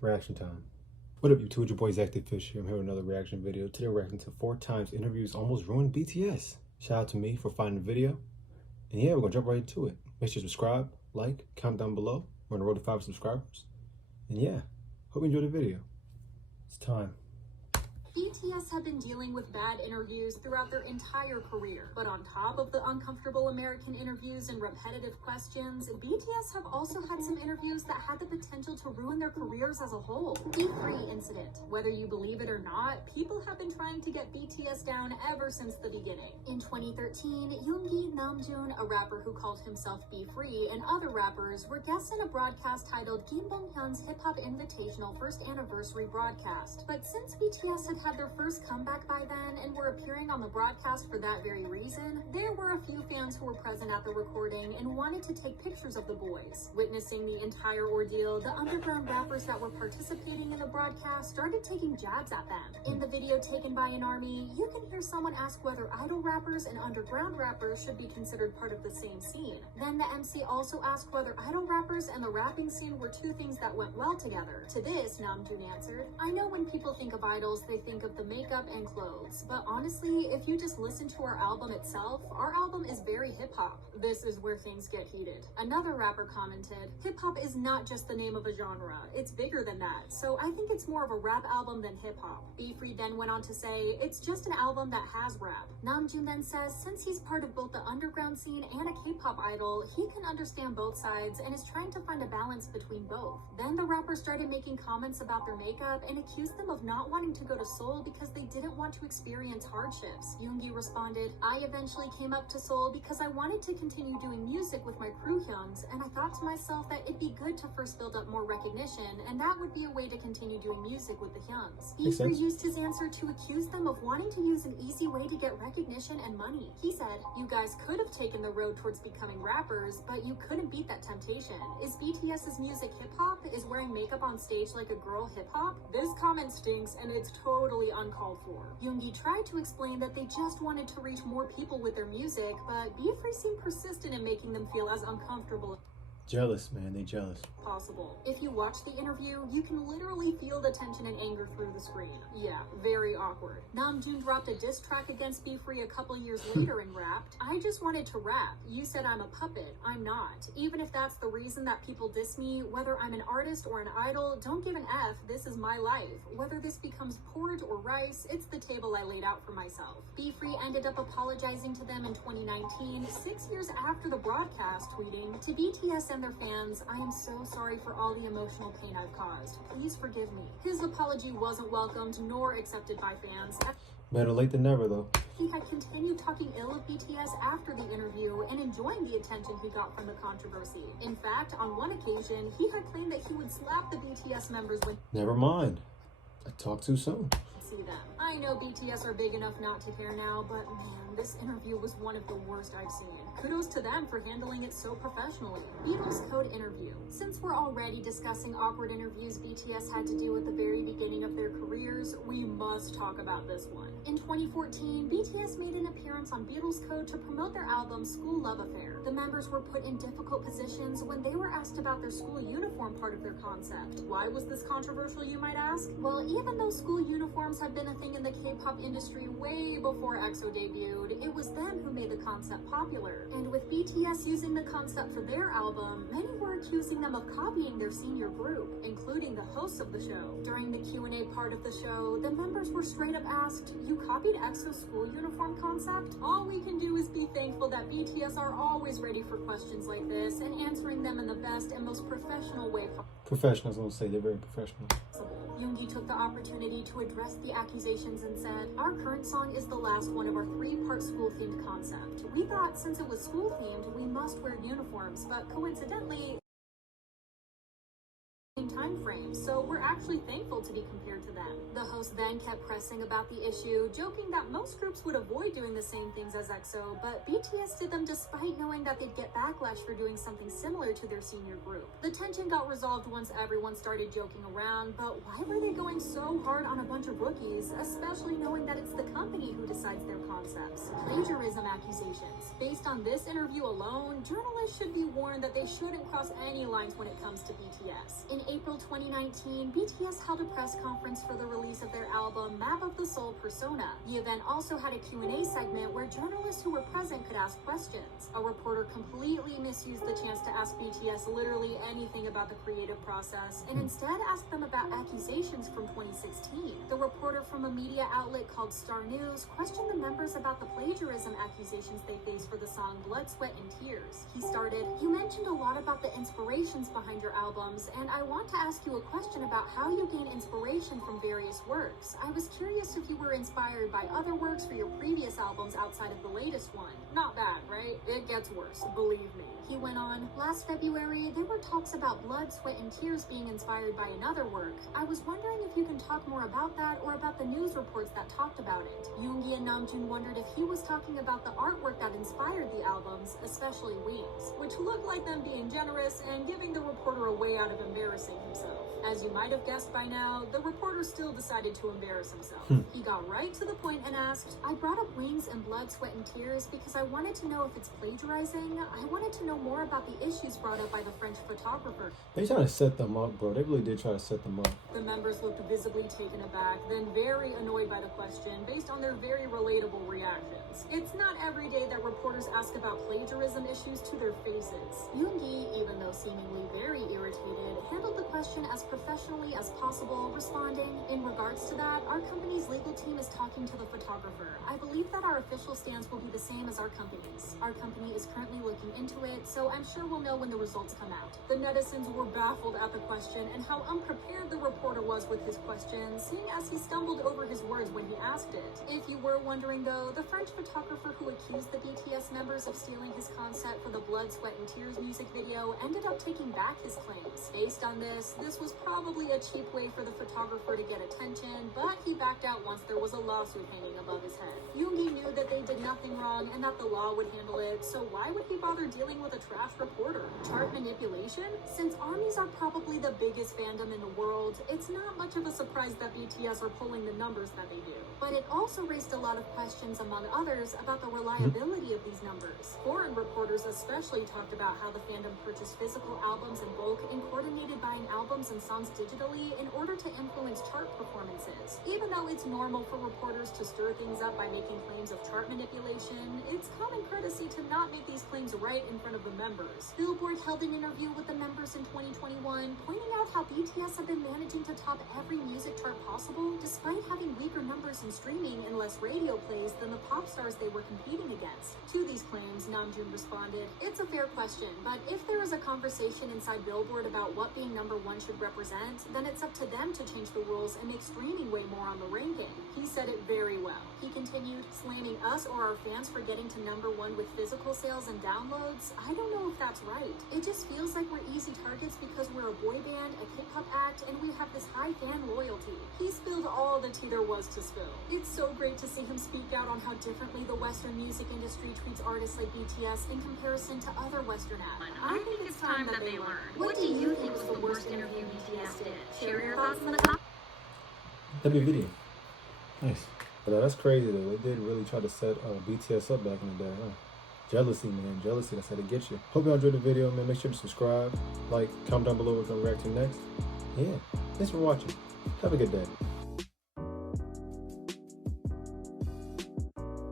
Reaction time. What up, YouTube? Your boy Zach the Fish here. I'm here with another reaction video. Today we're reacting to 4 times interviews almost ruined BTS. Shout out to me for finding the video. And yeah, we're gonna jump right into it. Make sure to subscribe, like, comment down below. We're on the road to 5 subscribers. And yeah, hope you enjoy the video. It's time. BTS have been dealing with bad interviews throughout their entire career. But on top of the uncomfortable American interviews and repetitive questions, BTS have also had some interviews that had the potential to ruin their careers as a whole. The Free incident. Whether you believe it or not, people have been trying to get BTS down ever since the beginning. In 2013, Yoongi, Namjoon, a rapper who called himself Be Free, and other rappers were guests in a broadcast titled Kim Bong-hyun's Hip Hop Invitational First Anniversary broadcast. But since BTS had their first comeback by then and were appearing on the broadcast for that very reason, there were a few fans who were present at the recording and wanted to take pictures of the boys. Witnessing the entire ordeal, the underground rappers that were participating in the broadcast started taking jabs at them. In the video taken by an army, you can hear someone ask whether idol rappers and underground rappers should be considered part of the same scene. Then the MC also asked whether idol rappers and the rapping scene were two things that went well together. To this, Namjoon answered, "I know when people think of idols, they think of the makeup and clothes, but honestly, if you just listen to our album itself, our album is very hip-hop. This is where things get heated." Another rapper commented, "Hip-hop is not just the name of a genre, it's bigger than that, so I think it's more of a rap album than hip-hop." Be Free then went on to say, "It's just an album that has rap." Namjoon then says since he's part of both the underground scene and a K-pop idol, he can understand both sides and is trying to find a balance between both. Then the rapper started making comments about their makeup and accused them of not wanting to go to Seoul because they didn't want to experience hardships. Yoongi responded, "I eventually came up to Seoul because I wanted to continue doing music with my crew Hyuns, and I thought to myself that it'd be good to first build up more recognition, and that would be a way to continue doing music with the Hyuns." Be Free used his answer to accuse them of wanting to use an easy way to get recognition and money. He said, "You guys could have taken the road towards becoming rappers, but you couldn't beat that temptation. Is BTS's music hip-hop? Is wearing makeup on stage like a girl hip-hop?" This comment stinks, and it's totally uncalled for. Yoongi tried to explain that they just wanted to reach more people with their music, but Be Free seemed persistent in making them feel as uncomfortable Jealous, man. They jealous. possible. If you watch the interview, you can literally feel the tension and anger through the screen. Yeah, very awkward. Namjoon dropped a diss track against Be Free a couple years later and rapped, "I just wanted to rap. You said I'm a puppet. I'm not. Even if that's the reason that people diss me, whether I'm an artist or an idol, don't give an F. This is my life. Whether this becomes porridge or rice, it's the table I laid out for myself." Be Free ended up apologizing to them in 2019, 6 years after the broadcast, tweeting, "To BTS and their fans, I am so sorry for all the emotional pain I've caused. Please forgive me." His apology wasn't welcomed nor accepted by fans. Better late than never, though. He had continued talking ill of BTS after the interview and enjoying the attention he got from the controversy. In fact, on one occasion, he had claimed that he would slap the BTS members when Never mind. I talked too soon. see them. I know BTS are big enough not to care now, but man, this interview was one of the worst I've seen. Kudos to them for handling it so professionally. Beatles Code interview. Since we're already discussing awkward interviews BTS had to do at the very beginning of their careers, we must talk about this one. In 2014, BTS made an appearance on Beatles Code to promote their album School Love Affair. The members were put in difficult positions when they were asked about their school uniform part of their concept. Why was this controversial, you might ask? Well, even though school uniforms have been a thing in the K-pop industry way before EXO debuted, it was them who made the concept popular. And with BTS using the concept for their album, many were accusing them of copying their senior group, including the hosts of the show. During the Q&A part of the show, the members were straight up asked, "You copied EXO's school uniform concept?" All we can do is be thankful that BTS are always ready for questions like this and answering them in the best and most professional way possible. Professionals don't say they're very professional. Yoongi took the opportunity to address the accusations and said, "Our current song is the last one of our 3-part school-themed concept. We thought since it was school-themed, we must wear uniforms, but coincidentally, time frame, so we're actually thankful to be compared to them." The host then kept pressing about the issue, joking that most groups would avoid doing the same things as EXO, but BTS did them despite knowing that they'd get backlash for doing something similar to their senior group. The tension got resolved once everyone started joking around, but why were they going so hard on a bunch of rookies, especially knowing that it's the company who decides their concepts? Plagiarism accusations. Based on this interview alone, journalists should be warned that they shouldn't cross any lines when it comes to BTS. In April 20 2019, BTS held a press conference for the release of their album Map of the Soul Persona. The event also had a Q&A segment where journalists who were present could ask questions. A reporter completely misused the chance to ask BTS literally anything about the creative process and instead asked them about accusations from 2016. The reporter from a media outlet called Star News questioned the members about the plagiarism accusations they faced for the song Blood, Sweat, and Tears. He started, "You mentioned a lot about the inspirations behind your albums, and I want to ask you a question about how you gain inspiration from various works. I was curious if you were inspired by other works for your previous albums outside of the latest one." Not bad, right? It gets worse, believe me. He went on, "Last February, there were talks about Blood, Sweat, and Tears being inspired by another work. I was wondering if you can talk more about that or about the news reports that talked about it." Yoongi and Namjoon wondered if he was talking about the artwork that inspired the albums, especially Wings, which looked like them being generous and giving the reporter a way out of embarrassing himself. As you might have guessed by now, the reporter still decided to embarrass himself. He got right to the point and asked, "I brought up Wings and Blood, Sweat, and Tears because I wanted to know if it's plagiarizing. I wanted to know more about the issues brought up by the French photographer." They trying to set them up, bro. They really did try to set them up. The members looked visibly taken aback, then very annoyed by the question based on their very relatable reactions. It's not every day that reporters ask about plagiarism issues to their faces. Yoongi, even though seemingly very irritated, handled the question as professionally as possible, responding, "In regards to that, our company's legal team is talking to the photographer. I believe that our official stance will be the same as our company's. Our company is currently looking into it, so I'm sure we'll know when the results come out." The netizens were baffled at the question and how unprepared the reporter was with his question, seeing as he stumbled over his words when he asked it. If you were wondering though, the French photographer who accused the BTS members of stealing his concept for the Blood, Sweat, and Tears music video ended up taking back his claims. Based on this was probably a cheap way for the photographer to get attention, but he backed out once there was a lawsuit hanging above his head. Yoongi knew that they did nothing wrong and that the law would handle it, so why would he bother dealing with a trash reporter? Chart manipulation? Since ARMYs are probably the biggest fandom in the world, it's not much of a surprise that BTS are pulling the numbers that they do. But it also raised a lot of questions, among others, about the reliability of these numbers. Foreign reporters especially talked about how the fandom purchased physical albums in bulk and coordinated buying albums and songs digitally in order to influence chart performances. Even though it's normal for reporters to stir things up by making claims of chart manipulation, it's common courtesy to not make these claims right in front of the members. Billboard held an interview with the members in 2021, pointing out how BTS have been managing to top every music chart possible, despite having weaker numbers in streaming and less radio plays than the pop stars they were competing against. To these claims, Namjoon responded, "It's a fair question, but if there is a conversation inside Billboard about what being number one should represent, then it's up to them to change the rules and make streaming weigh more on the ranking." He said it very well. He continued, "Slamming us or our fans for getting to number one with physical sales and downloads? I don't know if that's right. It just feels like we're easy targets because we're a boy band, a K-pop act, and we have this high fan loyalty." He spilled all the tea there was to spill. It's so great to see him speak out on how differently the Western music industry treats artists like BTS in comparison to other Western acts. I think it's time that they learn. What do you think was the worst interview BTS did? Share your thoughts in the comments. That'd be video. Nice. But that's crazy though. They did really try to set BTS up back in the day, huh? Jealousy, man. Jealousy. That's how they get you. Hope you enjoyed the video, man. Make sure to subscribe, like, comment down below what we're going to react to next. Yeah. Thanks for watching. Have a good day.